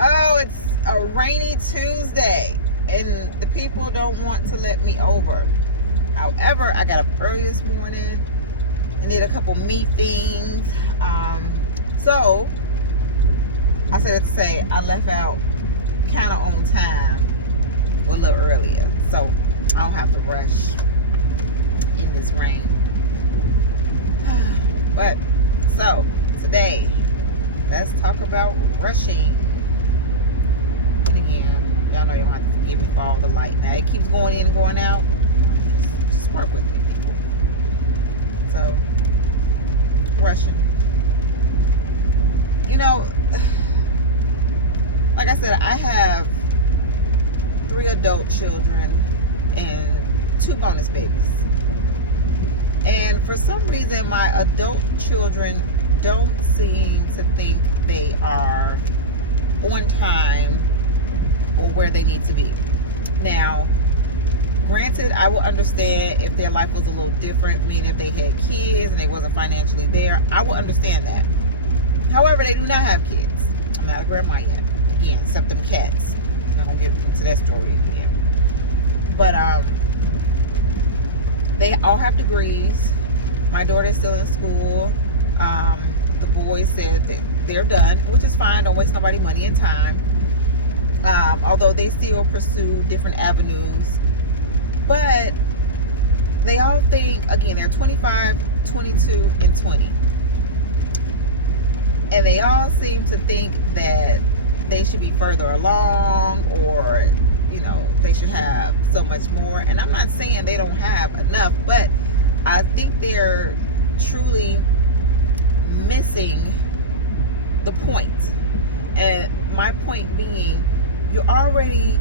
Oh, it's a rainy Tuesday, and the people don't want to let me over. However, I got up early this morning and did a couple meetings. So I said to say I left out kind of on time, a little earlier, so I don't have to rush in this rain. But so today, let's talk about rushing. And again, y'all know you don't have to give me all the light. Now it keeps going in and going out. Just work with me, people. So rushing. You know, like I said, I have 3 adult children and 2 bonus babies. And for some reason, my adult children don't seem to think they are on time or where they need to be. Now, granted, I will understand if their life was a little different, meaning if they had kids and they wasn't financially there, I will understand that. However, they do not have kids. I'm not a grandma yet. Again, except them cats. I'm going to get into that story again. But, they all have degrees. My daughter's still in school. The boys said that they're done, which is fine. Don't waste nobody's money and time. Although they still pursue different avenues. But they all think, again, they're 25, 22, and 20. And they all seem to think that they should be further along, or they should have so much more. And I'm not saying they don't have enough, but I think they're truly missing the point. And my point being, you already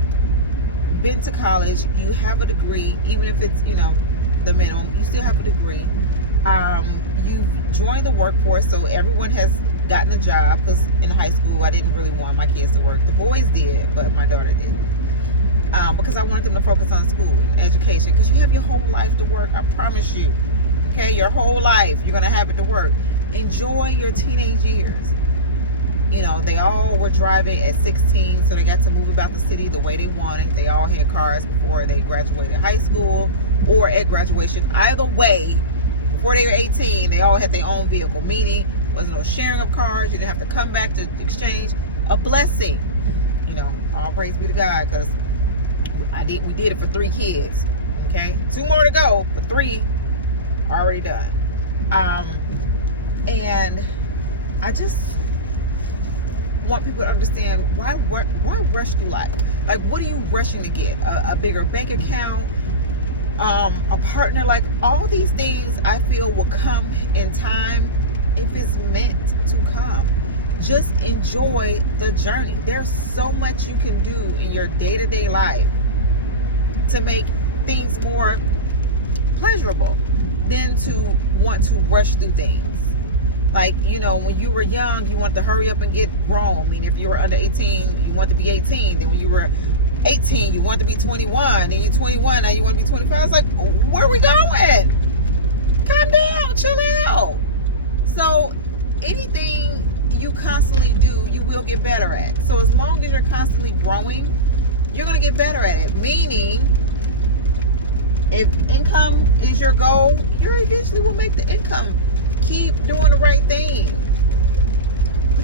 been to college, you have a degree, even if it's the minimum, you still have a degree. You joined the workforce, so everyone has gotten a job, because in high school I didn't really want my kids to work. The boys did, but my daughter didn't. Because I wanted them to focus on school, education, because you have your whole life to work, I promise you. Okay, your whole life, you're going to have it to work. Enjoy your teenage years. They all were driving at 16, so they got to move about the city the way they wanted. They all had cars before they graduated high school, or at graduation. Either way, before they were 18, they all had their own vehicle, meaning there was no sharing of cars. You didn't have to come back to exchange. A blessing. All praise be to God, because we did it for 3 kids. Okay, 2 more to go, but 3 already done. And I just want people to understand, why rush through life? Like, what are you rushing to get? A bigger bank account, a partner? Like, all these things I feel will come in time if it's meant to come. Just enjoy the journey. There's so much you can do in your day-to-day life to make things more pleasurable than to want to rush through things. Like, when you were young, you wanted to hurry up and get grown. I mean, if you were under 18, you wanted to be 18. Then when you were 18, you wanted to be 21. Then you're 21, now you want to be 25. It's like, where are we going? Calm down, chill out. So anything you constantly do, you will get better at. So as long as you're constantly growing, you're going to get better at it. Meaning, if income is your goal, you eventually will make the income. Keep doing the right thing.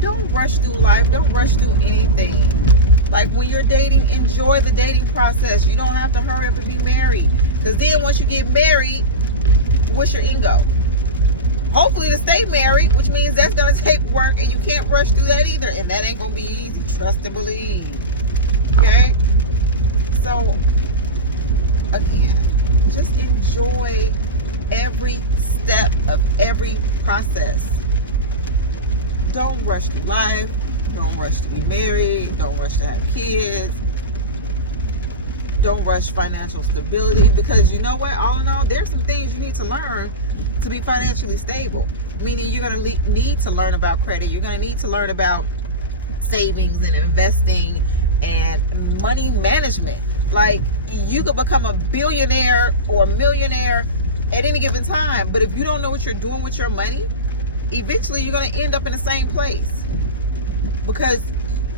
Don't rush through life. Don't rush through anything. Like, when you're dating, enjoy the dating process. You don't have to hurry up and be married. Because then once you get married, what's your end goal? Hopefully to stay married, which means that's going to take work, and you can't rush through that either. And that ain't going to be easy. Trust and believe. Okay? So, again, just enjoy every step of every process. Don't rush through life. Don't rush to be married. Don't rush to have kids. Don't rush financial stability, because you know what? All in all, there's some things you need to learn to be financially stable. Meaning, you're going to need to learn about credit. You're going to need to learn about savings and investing and money management. Like, you could become a billionaire or a millionaire at any given time, but if you don't know what you're doing with your money, eventually you're going to end up in the same place, because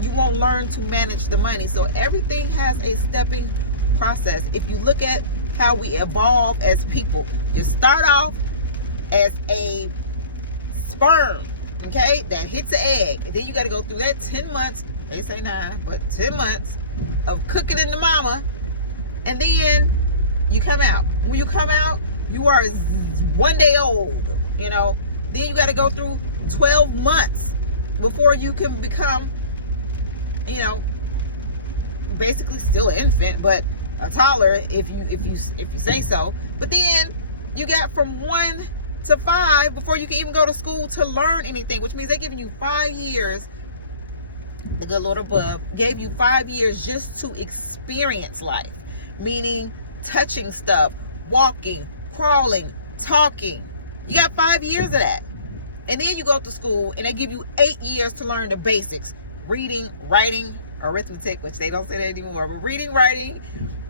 you won't learn to manage the money. So everything has a stepping process. If you look at how we evolve as people, you start off as a sperm, okay, that hits the egg, and then you got to go through that 10 months, they say 9, but 10 months of cooking in the mama, and then you come out. When you come out, you are 1 day old, you know. Then you got to go through 12 months before you can become, you know, basically still an infant, but a toddler if you say so. But then you got from 1 to 5 before you can even go to school to learn anything, which means they're giving you 5 years. The good Lord above gave you 5 years just to experience life, meaning touching stuff, walking, crawling, talking. You got 5 years of that. And then you go to school and they give you 8 years to learn the basics: reading, writing, arithmetic, which they don't say that anymore, but reading, writing,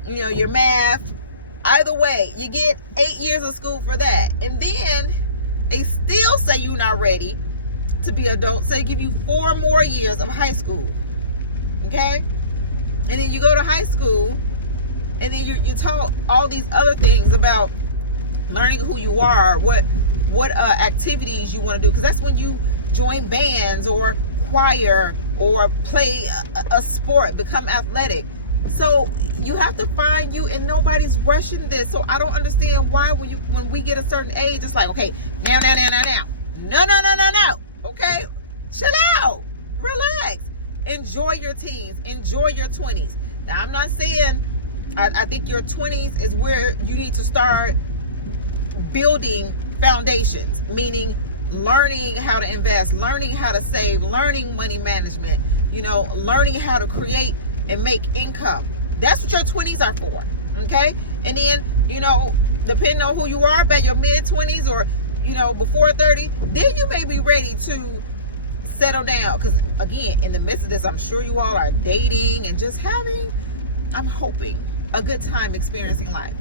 you know, your math. Either way, you get 8 years of school for that. And then they still say you're not ready to be adult, so they give you 4 more years of high school. Okay? And then you go to high school, and then you're taught all these other things about learning who you are, what activities you want to do, because that's when you join bands or choir or play a sport, become athletic. So you have to find you, and nobody's rushing this. So I don't understand why when we get a certain age, it's like, okay, now. No. Okay, chill out, relax, enjoy your teens, enjoy your 20s. Now I'm not saying, I think your 20s is where you need to start building foundations, meaning learning how to invest, learning how to save, learning money management, you know, learning how to create and make income. That's what your 20s are for, okay? And then, you know, depending on who you are, about your mid-20s or, you know, before 30, then you may be ready to settle down. Because, again, in the midst of this, I'm sure you all are dating and just having, I'm hoping, a good time experiencing life.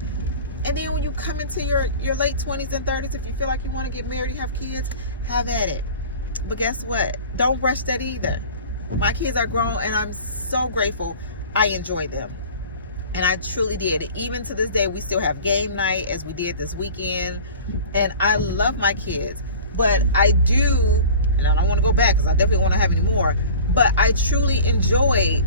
And then when you come into your late 20s and 30s, if you feel like you want to get married and have kids, have at it. But guess what? Don't rush that either. My kids are grown, and I'm so grateful. I enjoy them. And I truly did. Even to this day, we still have game night as we did this weekend. And I love my kids. But I do, and I don't want to go back because I definitely want to have any more, but I truly enjoyed,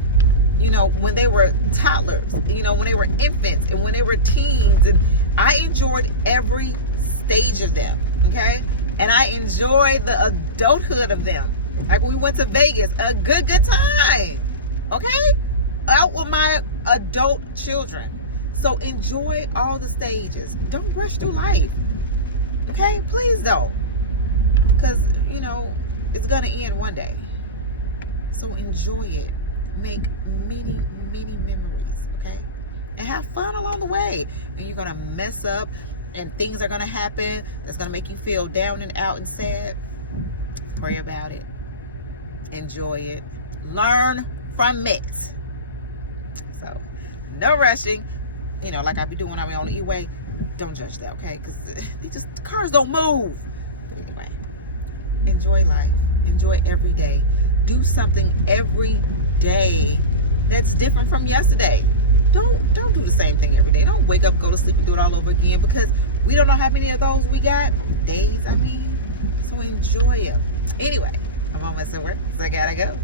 you know, when they were toddlers, you know, when they were infants and when they were teens. And I enjoyed every stage of them, okay? And I enjoyed the adulthood of them. Like when we went to Vegas, a good time, okay? Out with my adult children. So enjoy all the stages. Don't rush through life, okay? Please don't. Because, you know, it's going to end one day. So enjoy it. Make many memories, okay? And have fun along the way. And you're going to mess up and things are going to happen that's going to make you feel down and out and sad. Pray about it. Enjoy it. Learn from it. So, no rushing. You know, like I be doing on my own E-way. Don't judge that, okay? Because the cars don't move. Anyway, enjoy life. Enjoy every day. Do something every day that's different from yesterday. Don't do the same thing every day. Don't wake up, go to sleep, and do it all over again, because we don't know how many of those we got. Days, I mean. So enjoy it. Anyway, I'm almost at work, so I gotta go.